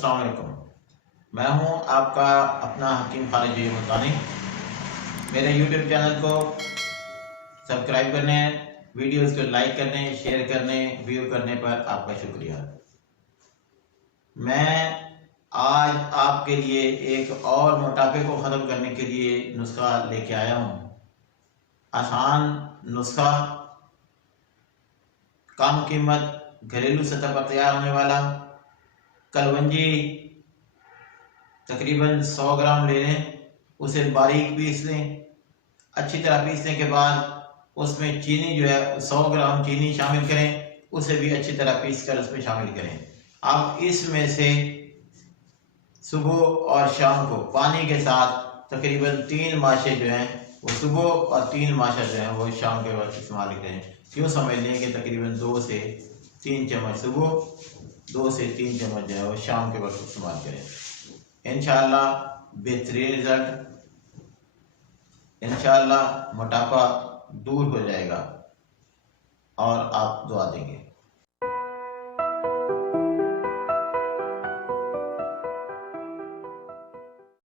अस्सलाम वालेकुम। मैं हूं आपका अपना हकीम खालिद मुल्तानी। मेरे यूट्यूब चैनल को सब्सक्राइब करने, वीडियोस को लाइक करने, शेयर करने, व्यू करने पर आपका शुक्रिया। मैं आज आपके लिए एक और मोटापे को ख़त्म करने के लिए नुस्खा लेके आया हूं। आसान नुस्खा, कम कीमत, घरेलू सतह पर तैयार होने वाला। कलवंजी तकरीबन 100 ग्राम ले लें, उसे बारीक पीस लें। अच्छी तरह पीसने के बाद उसमें चीनी जो है 100 ग्राम चीनी शामिल करें, उसे भी अच्छी तरह पीस कर उसमें शामिल करें। अब इसमें से सुबह और शाम को पानी के साथ तकरीबन 3 माशे जो हैं वो सुबह और 3 माशा जो है वो शाम के वक्त इस्तेमाल करें। क्यों समझ लें कि तकरीबन 2 से 3 चम्मच सुबह, 2 से 3 चम्मच जो है वो शाम के वक्त इस्तेमाल करें। इंशाअल्लाह बेहतरीन रिजल्ट, इंशाअल्लाह मोटापा दूर हो जाएगा और आप दुआ देंगे।